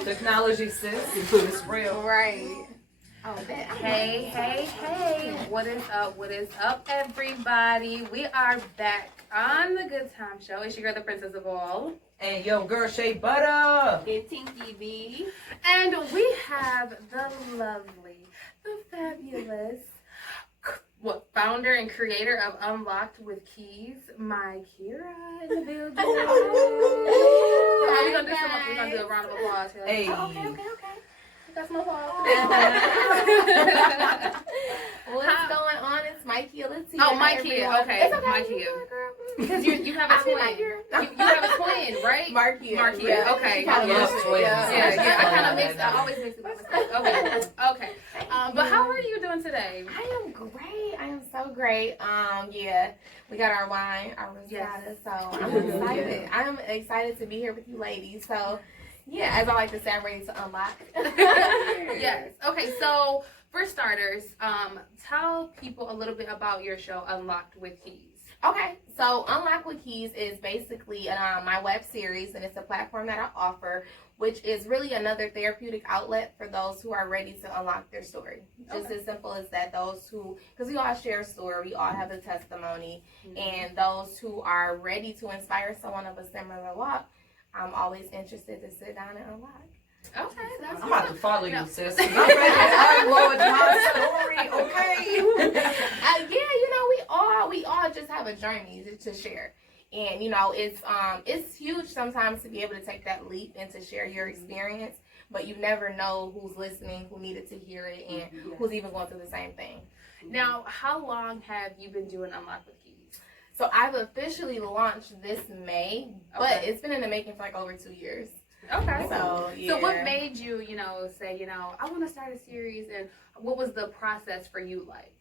Technology, sis. It's real. Right. Oh, Hey. What is up? What is up, everybody? We are back on the Good Time Show. It's your girl, the Princess of All. And yo, girl, Shea Butter. Get Tinky B. And we have the lovely, the fabulous, founder and creator of Unlocked with Keys, Mykeya in the building. We're gonna do a round of applause here. Hey. Okay. That's my applause. What's going on? It's Mykeya Latia. Oh, Mykeya. Okay. It's okay. Mykeya. Because you have a twin. You have a twin, right? Mykeya. Yeah. Okay. I love twins. Yeah. I kind of mix. I always mix it up. Okay. But how are you doing today? I am great. I am so great. Yeah, we got our wine, our rosada, so I'm excited. I'm excited to be here with you ladies. So, yeah, as I like to say, I'm ready to unlock. Yes. Okay. So, for starters, tell people a little bit about your show, Unlocked with Keys. Okay, so Unlock with Keys is basically my web series, and it's a platform that I offer, which is really another therapeutic outlet for those who are ready to unlock their story. Just as simple as that. Those who, because we all share a story, we all have a testimony, and those who are ready to inspire someone of a similar walk, I'm always interested to sit down and unlock. Okay, that's I'm about to follow you, sis. I'm ready to unload my story, okay? We all just have a journey to share. And, it's huge sometimes to be able to take that leap and to share your experience, but you never know who's listening, who needed to hear it, and who's even going through the same thing. Now, how long have you been doing Unlock with Keys? So I've officially launched this May, but it's been in the making for like over 2 years. Okay. So, yeah. So what made you, say, I want to start a series, and what was the process for you like?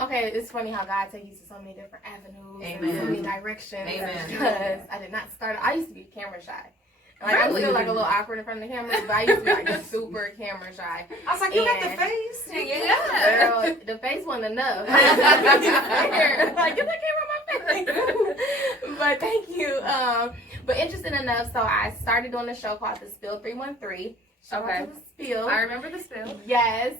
Okay, it's funny how God takes you to so many different avenues and so many directions. Amen. Because I did not start. I used to be camera shy. Like, Really? I was still like a little awkward in front of the camera, but I used to be like super camera shy. I was like, you got the face? Yeah. Girl, the face wasn't enough. Like, get the camera on my face. But thank you. But interesting enough, so I started doing a show called The Spill 313. Okay. The Spill. I remember The Spill. Yes.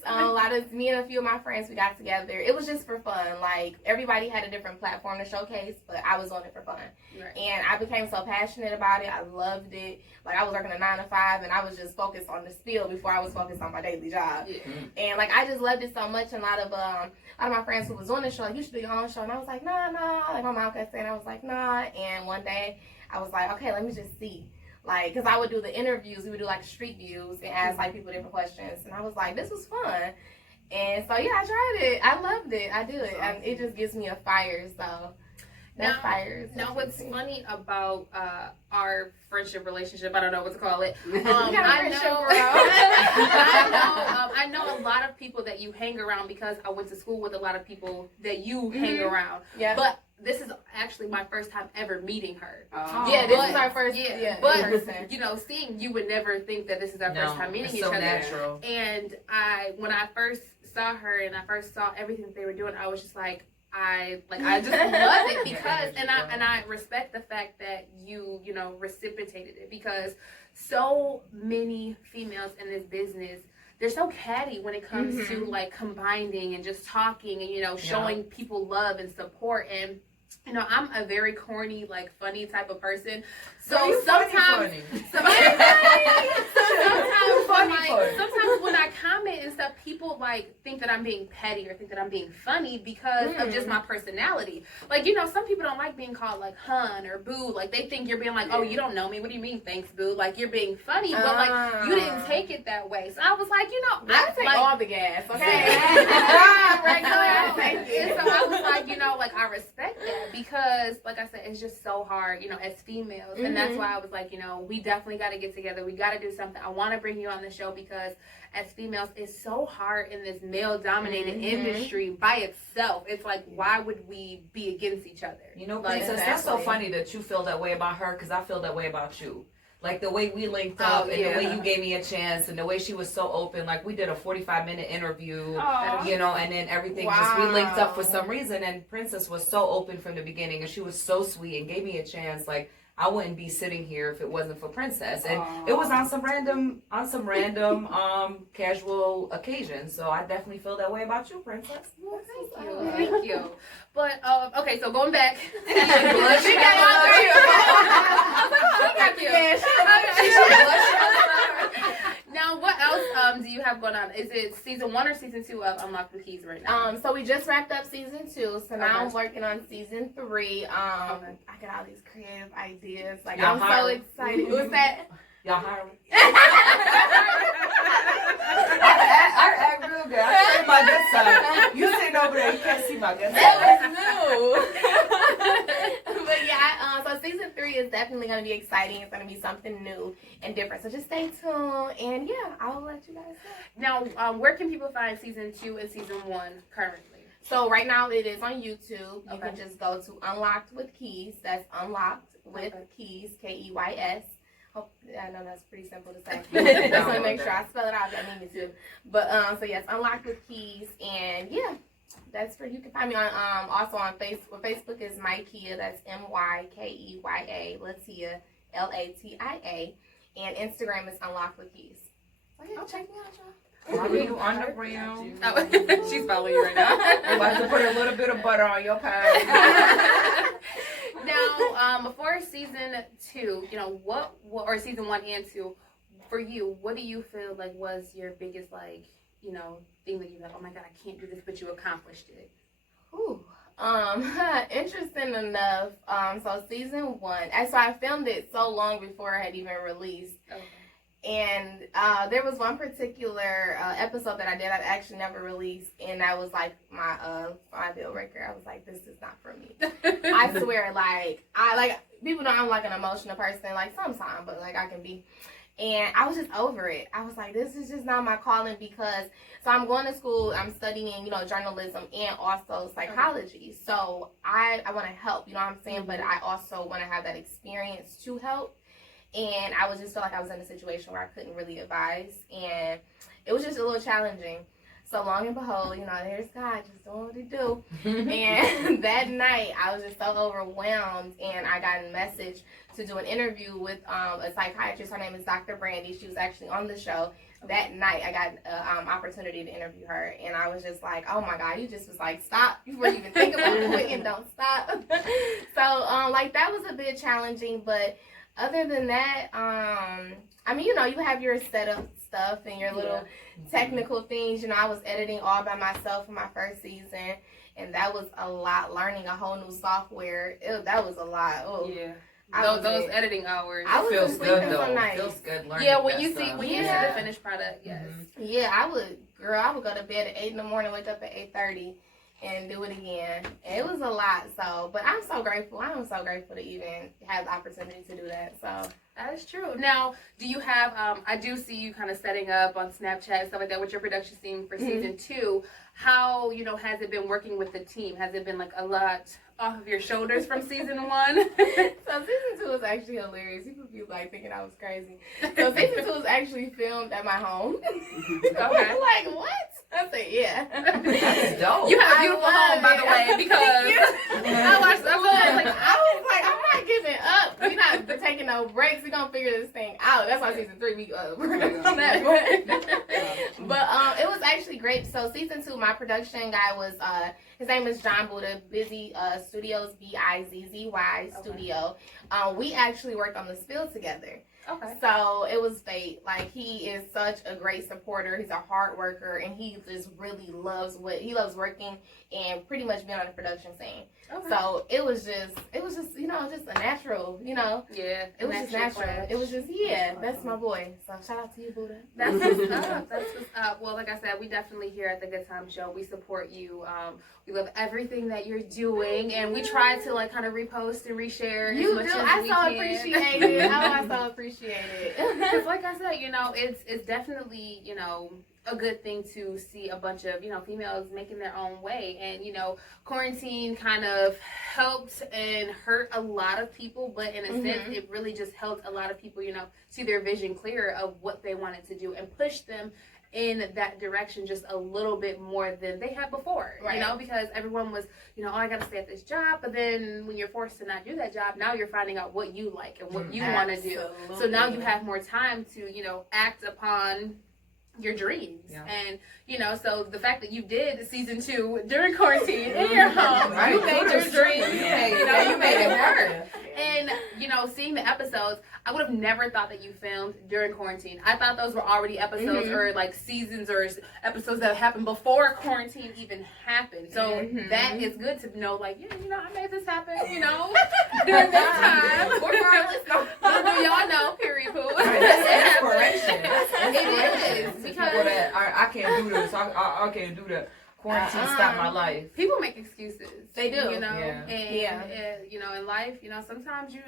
Me and a few of my friends, we got together. It was just for fun. Like, everybody had a different platform to showcase, but I was on it for fun. Right. And I became so passionate about it. I loved it. Like, I was working a 9 to 5, and I was just focused on The Spill before I was focused on my daily job. Yeah. And, like, I just loved it so much. And a lot of my friends who was on the show, like, you should do your own show. And I was like, nah. Like, my mom kept saying, I was like, nah. And one day, I was like, okay, let me just see. Like, because I would do the interviews, we would do like street views and ask like people different questions. And I was like, this was fun. And so, yeah, I tried it. I loved it. I do it. And it just gives me a fire. So, that fire. Now, what's funny about our friendship relationship, I don't know what to call it. I know a lot of people that you hang around because I went to school with a lot of people that you hang around. Yeah. But this is actually my first time ever meeting her. Yeah, this is our first. But seeing you would never think that this is our first time meeting each other. Natural. And when I first saw her and I first saw everything that they were doing, I was just like, I just love it because and I respect the fact that you reciprocated it, because so many females in this business, they're so catty when it comes to like combining and just talking and showing people love and support. And I'm a very corny, like funny type of person. So sometimes when I comment and stuff, people like think that I'm being petty or think that I'm being funny because of just my personality. Like, some people don't like being called like hun or boo. Like, they think you're being like, oh, you don't know me. What do you mean, thanks, boo? Like, you're being funny, but like you didn't take it that way. So I was like, I take all the gas, okay? And so I was like, I respect that because, like I said, it's just so hard, as females. And that's why I was like, we definitely got to get together. We got to do something. I want to bring you on the show because as females, it's so hard in this male-dominated industry by itself. It's like, why would we be against each other? Princess, that's so funny that you feel that way about her because I feel that way about you. Like the way we linked up and the way you gave me a chance and the way she was so open. Like we did a 45-minute interview, and then everything just we linked up for some reason. And Princess was so open from the beginning and she was so sweet and gave me a chance. Like I wouldn't be sitting here if it wasn't for Princess. And it was on some random casual occasion. So I definitely feel that way about you, Princess. Well, thank you. But okay, so going back. Now, what else do you have going on? Is it season 1 or season 2 of Unlock the Keys right now? So we just wrapped up season 2, so now I'm working on season 3. I got all these creative ideas. Like, I'm so excited. What's that? Y'all hiring? I act real good. I say my good side. You sitting over there, you can't see my good side. That was new. But yeah, so season 3 is definitely going to be exciting. It's going to be something new and different. So just stay tuned. And yeah, I'll let you guys know. Now, where can people find season 2 and season 1 currently? So right now it is on YouTube. You can just go to Unlocked with Keys. That's Unlocked with Keys, Keys. I know that's pretty simple to say. Just want to make sure I spell it out if I need me to. But so yes, Unlocked with Keys, and yeah, that's where you can find me on. Also on Facebook. Facebook is Mykeya. That's Mykeya Latia Latia, and Instagram is Unlocked with Keys. So yeah, check me out, y'all. Follow you on the ground. Oh, she's following you right now. I'm about to put a little bit of butter on your pie. Now, before season 2, you know, what or season 1 and 2, for you, what do you feel like was your biggest, like, you know, thing that you like, oh my God, I can't do this, but you accomplished it? Ooh. Interesting enough, so season 1, so I filmed it so long before it had even released. Okay. And there was one particular episode that I did I actually never released, and that was like my deal breaker. I was like, this is not for me. I swear, like people know I'm like an emotional person, like sometimes, but like I can be. And I was just over it. I was like, this is just not my calling, because so I'm going to school, I'm studying, you know, journalism and also psychology. So I want to help, you know what I'm saying? But I also want to have that experience to help. And I was just felt like I was in a situation where I couldn't really advise, and it was just a little challenging. So long and behold, you know, there's God just doing what he do. And that night, I was just so overwhelmed, and I got a message to do an interview with a psychiatrist. Her name is Dr. Brandy. She was actually on the show. That night, I got an opportunity to interview her, and I was just like, oh my God, you just was like, stop. You weren't even thinking about quitting, don't stop. So, like, that was a bit challenging, but other than that, I mean, you know, you have your setup stuff and your little technical things. You know, I was editing all by myself for my first season, and that was a lot. Learning a whole new software, that was a lot. Oh, yeah. Those editing hours. It feels good though. It feels good learning. Yeah, when you see the finished product, yes. Yeah, I would go to bed at 8 in the morning, wake up at 8:30. And do it again. It was a lot, so, but I'm so grateful. I'm so grateful to even have the opportunity to do that. So that is true. Now, do you have? I do see you kind of setting up on Snapchat and stuff like that with your production team for season 2. How, you know, has it been working with the team? Has it been like a lot off of your shoulders from season 1? So season 2 was actually hilarious. People be like thinking I was crazy. So season 2 was actually filmed at my home. Okay. Like, what? I said, yeah. That's dope. You have a beautiful home, by the way, because I was like, I'm not giving up. We're not taking no breaks. We're gonna figure this thing out. That's why season 3 we working on that. But it was actually great. So season 2, my production guy was his name is John Buddha, Busy Studios, Bizzy Studio. We actually worked on the spill together. Okay. So it was fate. Like, he is such a great supporter. He's a hard worker, and he just really loves working and pretty much being on the production scene. Okay. So it was just, you know, just a natural, you know. Yeah. It was just natural. Clash. It was just, that's my boy. So shout out to you, Buddha. That's what's up. That's what's up. Well, like I said, we definitely here at the Good Time Show, we support you. We love everything that you're doing, and we try to like kind of repost and reshare as much as we can. I so appreciate it. I so appreciate it. Because like I said, you know, it's definitely, you know, a good thing to see a bunch of, you know, females making their own way. And, you know, quarantine kind of helped and hurt a lot of people, but in a sense, it really just helped a lot of people, you know, see their vision clearer of what they wanted to do and push them in that direction just a little bit more than they had before, right. you know, because everyone was, you know, oh, I got to stay at this job. But then when you're forced to not do that job, now you're finding out what you like and what you want to do. So now you have more time to, you know, act upon your dreams. Yeah. And, you know, so the fact that you did season 2 during quarantine in your home, Right. you made your dreams. You made it work. And, you know, seeing the episodes, I would have never thought that you filmed during quarantine. I thought those were already episodes or like seasons or episodes that happened before quarantine even happened. So that is good to know, like, yeah, you know, I made this happen, you know, during this time. Regardless, Do y'all know, period, poo. Right, that's inspiration. It is. Because people that I can't do this. I can't do that. Quarantine stopped my life. People make excuses. They do. You know? Yeah. And you know, in life, you know, sometimes you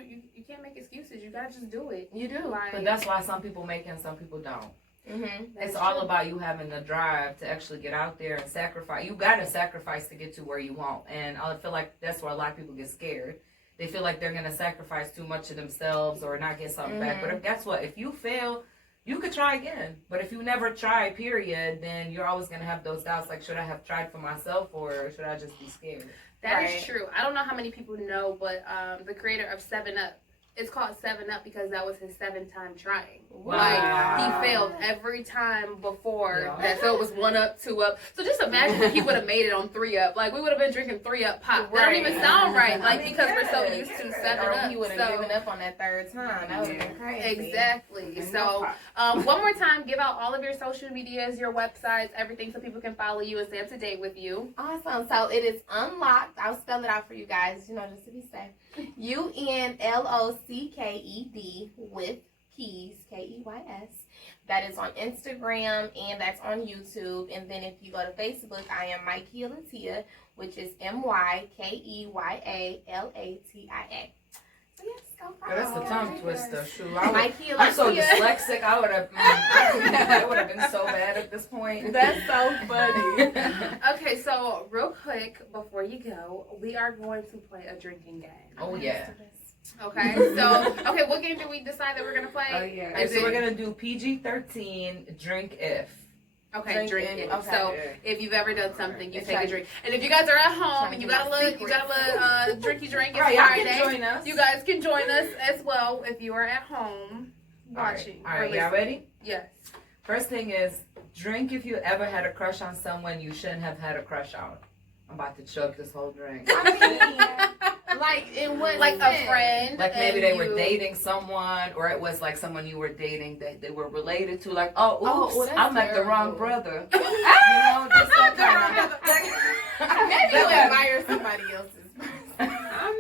can't make excuses. You gotta just do it. You do. Like, But that's why some people make it and some people don't. Mm-hmm. It's all about you having the drive to actually get out there and sacrifice. You got to sacrifice to get to where you want. And I feel like that's where a lot of people get scared. They feel like they're going to sacrifice too much of themselves or not get something back. But guess what? If you fail, you could try again. But if you never try, period, then you're always going to have those doubts. Like, should I have tried for myself or should I just be scared? That is true. I don't know how many people know, but the creator of 7-Up, it's called 7-Up because that was his 7th time trying. Wow. Like, he failed every time before that. So it was 1-Up, 2-Up. So just imagine if he would have made it on 3-Up. Like, we would have been drinking 3-Up pop. That don't even sound right. Like, because we're so used to 7-Up. He would have given up on that 3rd time. That would have been crazy. Exactly. So, one more time, give out all of your social medias, your websites, everything so people can follow you and stay up to date with you. Awesome. So it is Unlocked. I'll spell it out for you guys, you know, just to be safe. UNLOCKED with Keys, KEYS. That is on Instagram and that's on YouTube. And then if you go to Facebook, I am Mykeya Latia, which is MYKEYALATIA. So yes, go follow. That's a tongue twister. Shoot, Mykeya I'm so Latia. dyslexic. I would have been so bad at this point. That's so funny. Okay, so real quick before you go, we are going to play a drinking game. Oh yeah. Okay, so what game did we decide that we're gonna play? Oh yeah. Alright, so we're gonna do PG-13. Drink if. Okay, drink it. Okay. So if you've ever done something, you take a drink. And if you guys are at home and you got a little drinky drink, it's Friday. Can join us. You guys can join us as well if you are at home watching. All right, y'all ready? Yes. First thing is drink if you ever had a crush on someone you shouldn't have had a crush on. I'm about to chug this whole drink. I mean, like in what Like sense? a friend. Like maybe they were dating someone, or it was like someone you were dating that they were related to. Like, oops, well, I met the wrong brother. You know, just that kind of. Maybe you admire somebody else's. I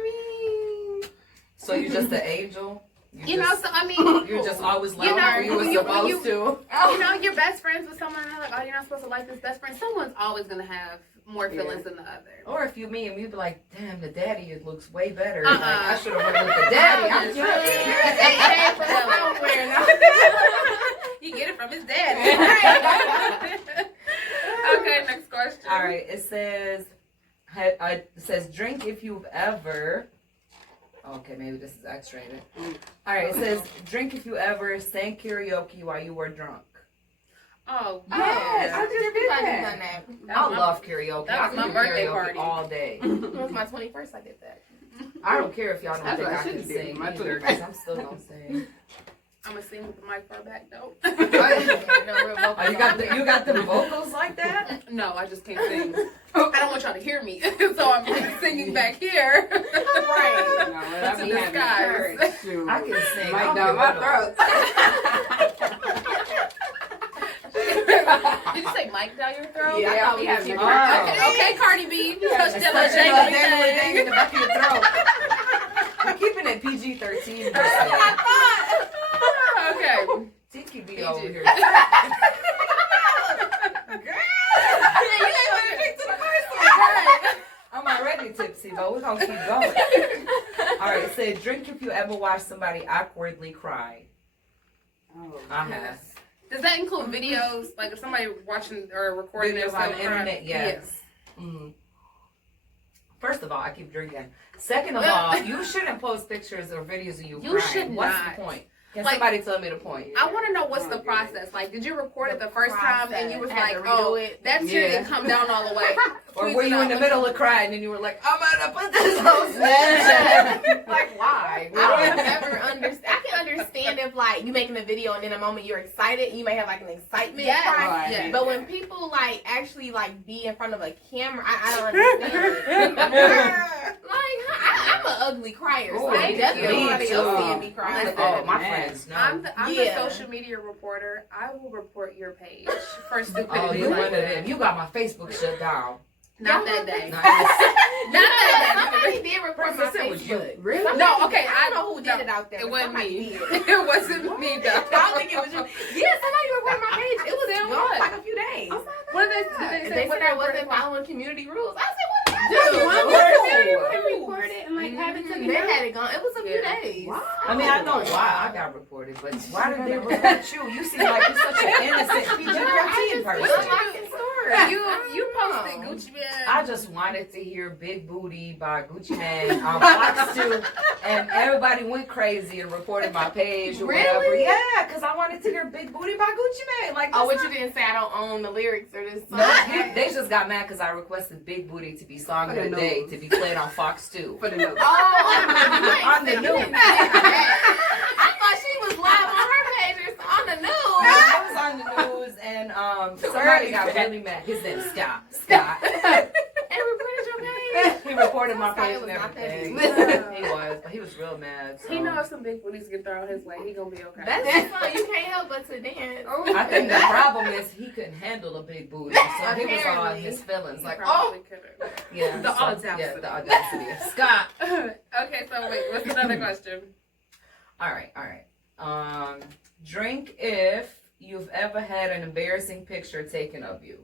mean, So you're just an angel. you're just always like you know, who you were supposed to. you know, you're best friends with someone and they're like, oh, you're not supposed to like this best friend. Someone's always gonna have more feelings than the other. Or if you meet him, you'd be like, damn, the daddy looks way better. Like, I should have went with the daddy. I'm You get it from his daddy. Okay, next question. All right, it says drink if you've ever. Okay, maybe this is X-rated. All right, it says drink if you ever sang karaoke while you were drunk. Oh, Yes, I just did that. That I was love karaoke. that was I my can do birthday karaoke party. all day. It was my 21st. I did that. I don't care if y'all don't That's think what I I can should've did. sing My either, 21st. because I'm still gonna sing. I'm gonna sing with the mic far back though. No real vocals. Oh, you got the vocals like that? No, I just can't sing. I don't want y'all to hear me, so I'm singing back here. Right. No, well, That's I a be having disguise. courage. Shoot. I can sing. Mic I don't down give my a throat. Did you say mic down your throat? Yeah, I thought we had Okay, Okay, Cardi B. Touch It's that such a little little dangly thing in thing. the back of your throat. We're keeping it PG-13. Okay. Tiki be over here. I'm already tipsy, but we're gonna keep going. All right, it said drink if you ever watch somebody awkwardly cry. Oh, I have. Does that include videos? Like if somebody watching or recording Videos themselves on the internet, yes. Mhm. First of all, I keep drinking. Second of all, you shouldn't post pictures or videos of you You crying. should What's not. the point? Can Like, somebody tell me the point? I want to know what's the process. Like, did you record it the first time and you was Had like, to redo oh, it. that tear didn't come down all the way? Or Tweeze were it you in out. the middle of crying and you were like, I'm gonna put this on Snapchat? Like, why? I don't ever understand. I can understand if like you making a video and in a moment you're excited, you may have like an excitement Yes. cry. Right. Yeah. But when people like actually like be in front of a camera, I don't understand it. I'm an ugly crier, so Oh, I definitely me nobody too. else seeing me cry. Listen, Oh, my Man. friends know. I'm the Yeah. social media reporter. I will report your page for Oh, stupidity. you like one of that. them. You got my Facebook shut down. Not that day. Nice. Not that day. Somebody did report my It was you. Facebook. Really? No, okay, I don't know who did it out there. It but wasn't somebody me. did. It wasn't me, though. I don't think it was you. Yeah, somebody reported my page. It was Then gone what? for like a few days. What did they say? They What said I they wasn't reported? following community rules. I said, what did I Just do? one What community rules? rule. Report it and like have it taken They down. had it gone. It was a few Yeah. days. Wow. I mean, I know why I got reported, but why did they report you? You seem like you're such an innocent PG-13 person. You posted Gucci Man. I just wanted to hear Big Booty by Gucci Man on Fox 2, and everybody went crazy and reported my page or whatever. Really? Yeah, because I wanted to hear Big Booty by Gucci Man. Like, Oh, what that's you didn't say? I don't own the lyrics or this song. No, they just got mad because I requested Big Booty to be song of the day to be played on Fox 2. For the notes. Oh, On the news. I thought she was live on her page or on the news. I was on the news and somebody got really mad. His name's Scott. And reported your page. He reported my Sorry, page it was and not that everything. deep. He was, but he was real mad. So. He knows some big booties get thrown his way. He gonna be okay. That's the song. You can't help but to dance. I think the problem is he couldn't handle a big booty, so he was all in Apparently. his feelings. Like, oh, Probably couldn't. yeah, The so, audacity. Yeah, the audacity of Scott. Okay, so wait, what's another question? All right. Drink if you've ever had an embarrassing picture taken of you.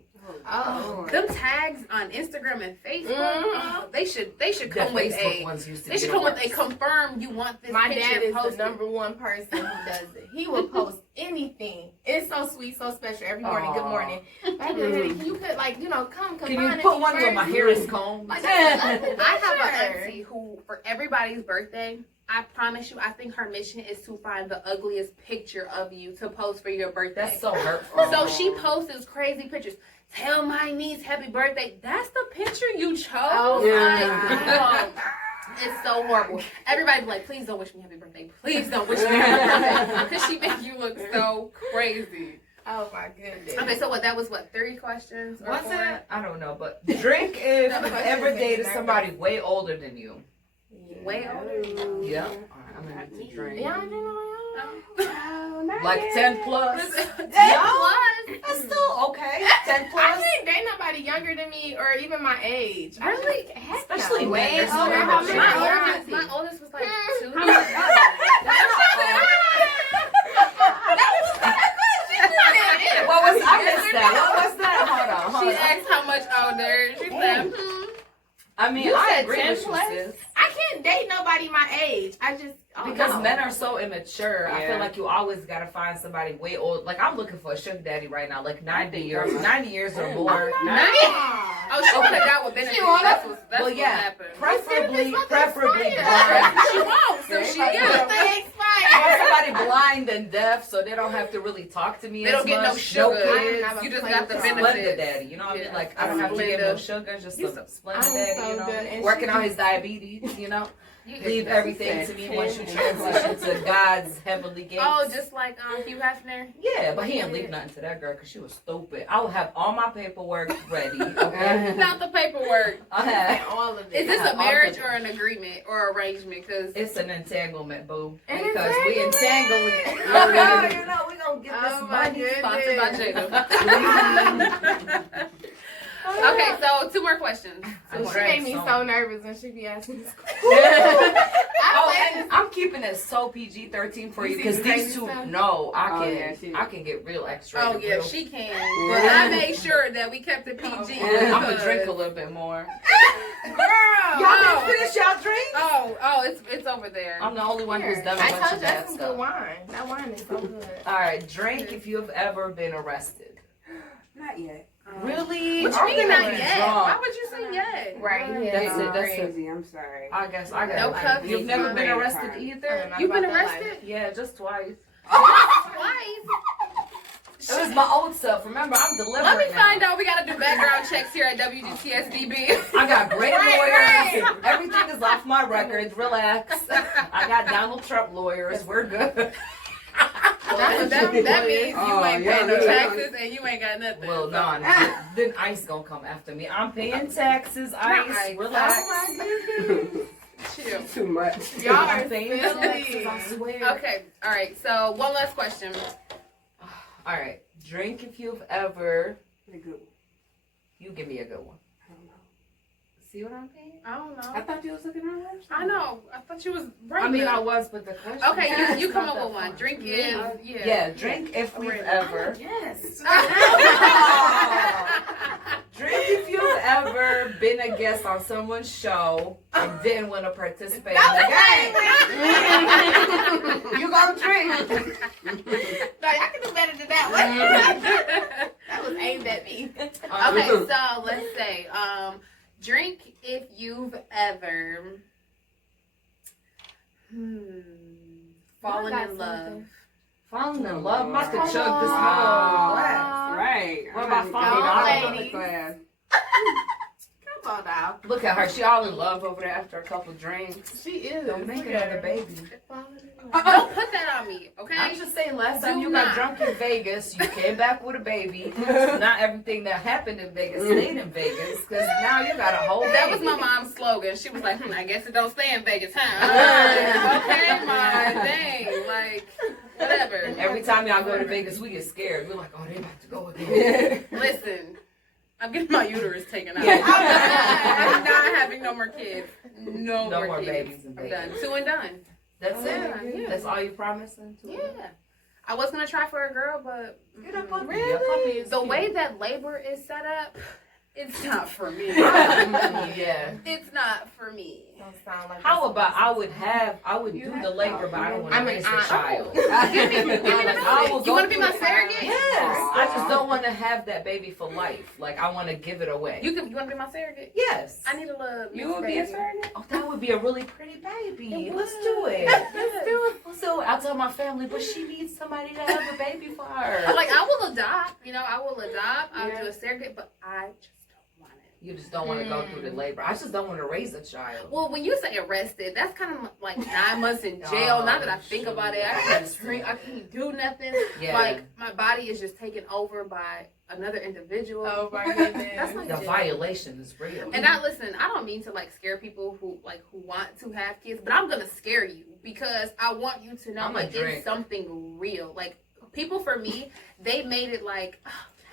Oh. Them tags on Instagram and Facebook, Mhm. they should The come with Facebook a. ones used to They should be come the with a worst. confirm you want this My picture dad is posted. the number one person who does it. He will post anything. It's so sweet, so special. Every morning, good Aw. morning. Baby, can you could like, come Can you combine put it one with my first? hair is combed? Like, that's a lovely I have picture. an auntie who, for everybody's birthday, I promise you, I think her mission is to find the ugliest picture of you to post for your birthday. That's so hurtful. So she posts these crazy pictures. Tell my niece happy birthday. That's the picture you chose. Oh, yeah. It's so horrible. Everybody be like, please don't wish me happy birthday. Please don't wish me happy birthday. Because she makes you look so crazy. Oh my goodness. Okay, so that was 3 questions? Or What's 4? that? I don't know, but drink if No, you've but ever it's dated nervous. somebody way older than you. Way older. Yeah. All right, I'm gonna need to drink. Yeah, I know. Like 10 plus. Plus. That's still okay. 10 I plus. can't date nobody younger than me or even my age. Really? Especially way men. They're so older. immature. My oldest was like 2 Oh. years. What was I missed that? What was that? Hold She on. asked how much older. She said, I mean, You I said agree 10 with you, plus? sis. I can't date nobody my age. I just Because men are so immature. I Yeah. feel like you always gotta find somebody way old. Like I'm looking for a sugar daddy right now, like 90 years or more. oh, she would have got with benefits. That's Well, what yeah. happened. Preferably expired. blind. She won't. So she Yeah. yeah. I want somebody blind and deaf, so they don't have to really talk to me. They as don't get no much. sugar. kids. I You just play got the with Splenda benefits. daddy, you know what I mean? Yeah. Like I don't have to give Splenda. no sugar, just You some so- Splenda I'm daddy, so you know, good. And working she on just- his diabetes, you know. You- Leave everything to me once you transition to God's heavenly gates. Oh, just like Hugh Hefner. Yeah, but he didn't leave nothing to that girl because she was stupid. I will have all my paperwork ready. Okay, Not the paperwork. I have. all of it. Is this Yeah, a marriage or an agreement or arrangement? Because It's an entanglement, boo. An Because we entanglement? entangling. You know, we gonna get Oh, this my money. sponsored by goodness. Jada. Okay, so 2 more questions. So she made me so nervous when she be asking this question. Oh, and I'm keeping it so PG-13 for you You see because the these crazy two, stuff? no, I Oh, can, yeah, she- I can get real extra. Oh yeah, real, she can. But I made sure that we kept it PG. I'm gonna because- drink a little bit more. Girl, Y'all oh, didn't finish y'all drink? it's over there. I'm the only one who's done a I bunch told of you that's that some stuff. good wine. That wine is so good. All right, drink if you've ever been arrested. Not yet. Really? What you I'm mean gonna not be yet? drunk. Why would you say yet? Right, yeah. That's it, that's it. Crazy. I'm sorry. I guess I got No it. cuffs. You've never been Credit arrested card. either? Not You've been about that arrested? Yeah, just twice. Twice. It was my old self. Remember, I'm delivering. Let me now. find out. We gotta do background checks here at WGTSDB. I got great Right. lawyers. Everything is off my records. Relax. I got Donald Trump lawyers. We're good. That means you ain't paying no taxes and you ain't got nothing. Well, no, then ICE gonna come after me. I'm paying taxes. ICE, relax. Oh my goodness. Chill. Too much. Y'all are I'm paying taxes. silly. I swear. Okay, all right. So one last question. All right. Drink if you've ever. A good one. You give me a good one. I don't know. See what I'm saying? I don't know. I thought you was looking at her. I know. I thought you was right. I mean, I though. was, but the question. Okay, you come Not up that with one. fun. Drink if Yeah, drink if we've ever. Yes. Drink if you've ever been a guest on someone's show and didn't want to participate in the game. You gonna drink. No, y'all can do better than that one. That was aimed at me. Okay, so let's say, drink if you've ever fallen in love. Falling in love. I'm about to chug this whole Oh, glass. Right. What about I'm falling out in of love? the class. Come on now. Look at her. She all in love over there after a couple drinks. She is. Don't make another baby. Don't put that on me, okay? I'm just saying, last time Do you not. got drunk in Vegas, you came back with a baby. Not everything that happened in Vegas stayed in Vegas, because now you got a whole baby. That was my mom's slogan. She was like, I guess it don't stay in Vegas, huh? Okay, Mom, dang, like, whatever. Every time y'all go to Vegas, we get scared. We're like, oh, they about to go again. Listen, I'm getting my uterus taken out. Yeah. I'm not having no more kids. No more kids. babies in I'm Vegas. done. 2 and done. That's Yeah. it. That's all you promising? Yeah. I was going to try for a girl, but Get up on Really? the way that labor is set up, it's not for me. Yeah. It's not for me. Don't sound like How this. about I would do the labor, but I don't want to I'm an raise the aunt. child. Give me the I will You go want to be through my the- surrogate? Yes. I just don't want to have that baby for life. Like, I want to give it away. You want to be my surrogate? Yes. I need a little. You would be a surrogate? Oh, that would be a really pretty baby. It Let's would. do it. Let's do it. Let's do it. I'll tell my family, but she needs somebody to have a baby for her. Like, I will adopt. I will adopt. I'll Yeah. do a surrogate, but I just don't want it. You just don't want to go through the labor. I just don't want to raise a child. Well, when you say arrested, that's kind of like 9 months in jail. Oh, Now that I think about it, I can't shoot. drink, I can't do nothing. Yeah. Like, my body is just taken over by another individual. Oh my goodness. That's like The jail. violation is real. And I don't mean to like scare people who want to have kids, but I'm gonna scare you because I want you to know I'ma like drink. it's something real. Like people for me, they made it like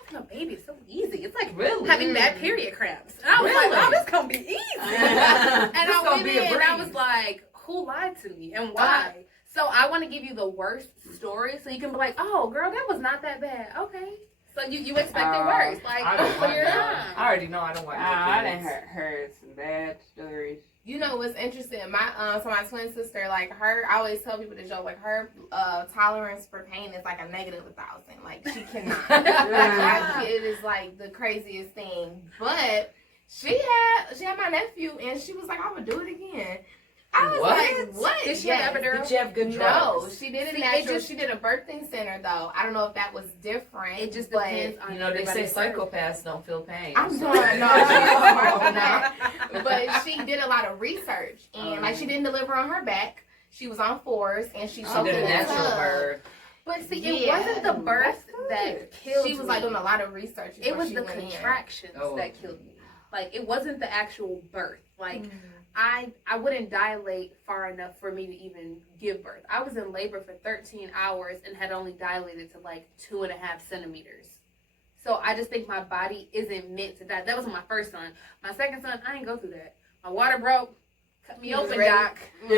having a baby is so easy. It's like Really? having bad period cramps. And I was Really? like, oh, this gonna be easy. And This I gonna went be a in and I breeze. was like, who lied to me and why? So I want to give you the worst story so you can be like, oh girl, that was not that bad. Okay. So you expected worse. Like, I don't for want your that. I time. already know I don't want I kids. done heard some bad stories. You know what's interesting? My twin sister, like her, I always tell people to joke, like her tolerance for pain is like a negative 1,000. Like she cannot. Like, it is like the craziest thing. But she had my nephew, and she was like, I would do it again. I was What? like, what? Did she Yes. have epidural? Did you have good No, drugs? she did it See, it natural. just- She did a birthing center though. I don't know if that was different. It just but depends on You know, they say everybody's first. psychopaths don't feel pain. I'm so- sorry, no, she didn't work on that. But she did a lot of research, and like she didn't deliver on her back. She was on 4s, and she She soaked did in a the natural tub. birth. But see, it Yeah. wasn't the birth that killed She was me. like doing a lot of research. It before was she the went in. contractions Oh. that killed me. Like, it wasn't the actual birth. Like, Mm-hmm. I wouldn't dilate far enough for me to even give birth. I was in labor for 13 hours and had only dilated to like 2.5 centimeters. So I just think my body isn't meant to die. That was my first son. My second son, I didn't go through that. My water broke. Cut me He was open, ready. Doc. I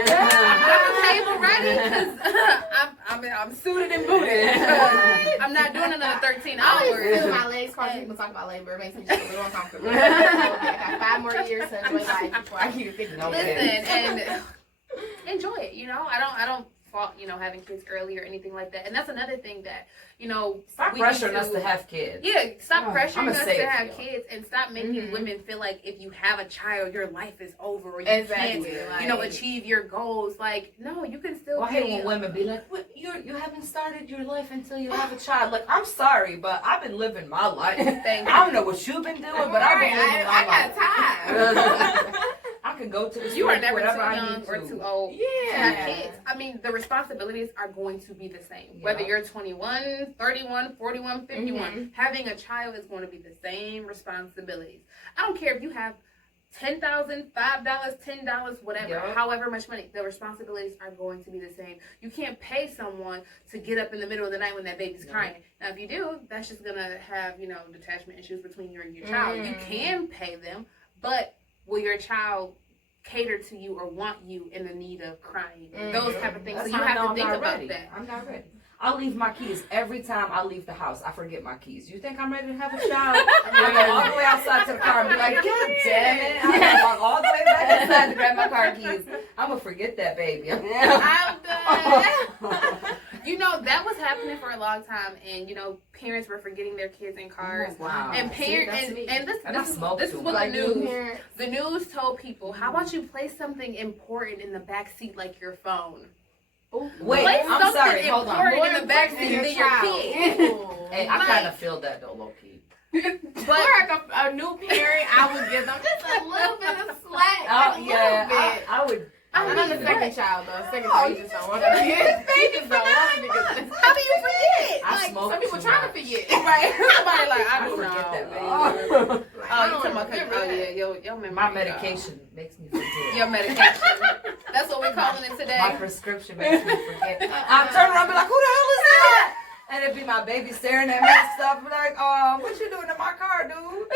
got the table ready because I'm suited and booted. I'm not doing another 13 I always feel hours. my legs crossed. People talk about labor. It makes me just a little uncomfortable. I got 5 more years to enjoy life before I even think No about it. Listen and enjoy it. I don't fought, having kids early or anything like that. And that's another thing that, Stop we pressuring need us to have kids. Yeah, stop pressuring I'ma us say to it have to y'all. kids, and stop making women feel like if you have a child, your life is over, or you Exactly, can't, achieve your goals. Like, no, you can still. Well, I hate when women be like, "What? You haven't started your life until you have a child." Like, I'm sorry, but I've been living my life. I don't know what you've been doing, but I've been living my life. I got time. I can go to the You store, are never too whatever I young need or to. too old to have kids. I mean, the responsibilities are going to be the same. Whether you're 21, 31, 41, 51, having a child is going to be the same responsibilities. I don't care if you have $10,000, $5, $10, whatever, however much money, the responsibilities are going to be the same. You can't pay someone to get up in the middle of the night when that baby's crying. Now, if you do, that's just going to have, detachment issues between you and your child. You can pay them, but will your child cater to you or want you in the need of crying? Those type of things. That's so you how I have know to I'm think not about ready. that. I'm not ready. I leave my keys every time I leave the house. I forget my keys. You think I'm ready to have a child? I go all the way outside to the car and be like, God damn it. I'm going to walk all the way back inside to grab my car keys. I'm going to forget that baby. I'm done. That was happening for a long time, and parents were forgetting their kids in cars. Oh, wow. And parents and this is what the news told people. How about you place something important in the back seat like your phone? Wait, Place I'm something sorry. Hold on. important in the back seat than your kid. Hey, I kind of feel that though, low key. But like a new parent, I would give them just a little bit of slack. I would. I'm not the second child though. Second child, you just don't want to forget. How do you forget? I smoke some people too trying to much. forget. Right? Somebody like I I do forget not. that baby. Oh, you I talking don't about remember your memory. My medication makes me forget. Your medication. That's what we're calling it today. My prescription makes me forget. I turn around and be like, who the hell is that? And it'd be my baby staring at me and stuff. Be like, what you doing in my car, dude?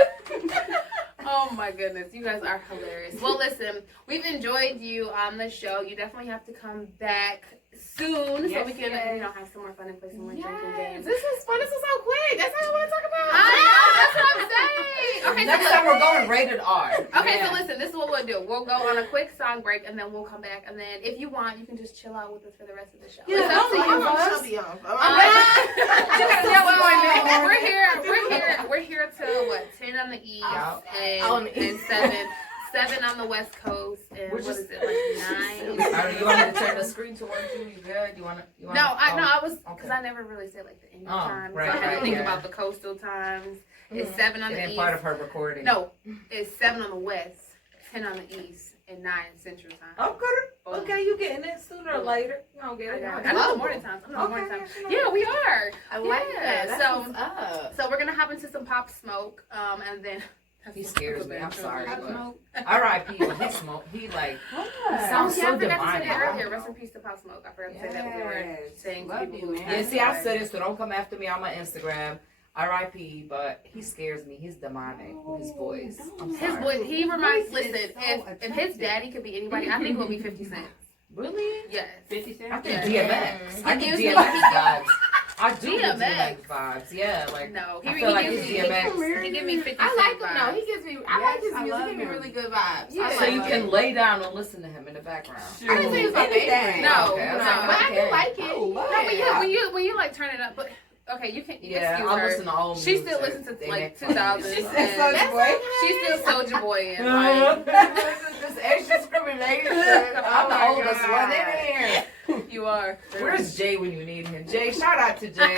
Oh my goodness, you guys are hilarious. Well, listen, we've enjoyed you on the show. You definitely have to come back soon so we can, have some more fun and play some more drinking games. This is fun. This is so quick. That's what I want to talk about. I know, that's what I'm saying. Okay, Next so time we're going rated R. Okay, so listen, this is what we'll do. We'll go on a quick song break, and then we'll come back, and then if you want, you can just chill out with us for the rest of the show. Yeah, It's up to you. We're here till what? 10 on the east and 7 on the west coast, and what is it, like 9? You want me to turn the screen towards you? You good? You want to? I was because I never really said like the Indian time, right, so I had to think yeah. about the coastal times. It's 7 on It the ain't east. part of her recording. No, it's 7 on the west, 10 on the east, and 9 central time. Okay, you getting it sooner or later. You don't get it. I know the morning times. Yeah, we are. I like that. That's So, what's up. so we're gonna hop into some Pop Smoke, and then He scares me. I'm sorry. Pop But Smoke. R.I.P. When he smoked, he like sounds I so forgot to say demonic. that earlier. Rest in peace to Pop Smoke. I forgot to say that when we were saying Love people you, who man. Yeah, passed see, I away. said it, so don't come after me on my Instagram. R.I.P. But he scares me. He's demonic with his voice. I'm His sorry. voice, he reminds. Voice is Listen, so if his daddy could be anybody, I think it would be 50 Cent. Really? Yes. 50 Cent? I think Yeah. DMX. He I get gives me- DMX vibes. I do get DMX. DMX vibes. Yeah, like No, I feel like gives he's me. DMX. He give me 50 I Cent like him. No, vibes. he gives me. I like his I music. love He gives me him. really good vibes. Yeah. I So like you him. can lay down and listen to him in the background. I didn't say he was my favorite. No, Okay, I was no. like, But I do okay. like it. Oh, No, but yeah, when you like turn it up, but okay, you can't. Yeah, excuse I her. listen to all She music. still listens to They like make fun of 2000s. me. and she's still Soulja Boy and like This extra discrimination. I'm the oldest one in here. you are. Where's Jay when you need him? Jay, shout out to Jay.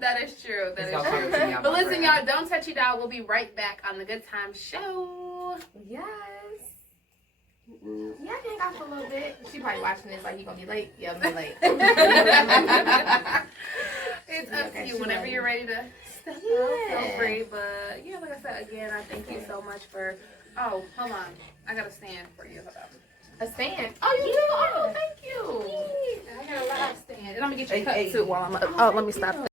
That is true. That He's is gonna come to me true. on But my listen, brand. y'all, don't touch it out. We'll be right back on the Good Time Show. Yes. Yeah, I think off a little bit. She probably watching this like you gonna be late. Yeah, I'm gonna be late. It's up Okay, to you. she Whenever ready. you're ready to step out, Yeah. feel free. But yeah, like I said again, I thank you so much for. Oh, hold on. I got a stand for you. Hold on. A stand. Oh, you do? Oh, thank you. I got a live stand. And I'm gonna get you Hey, cut hey. too while I'm up. Oh, let me stop.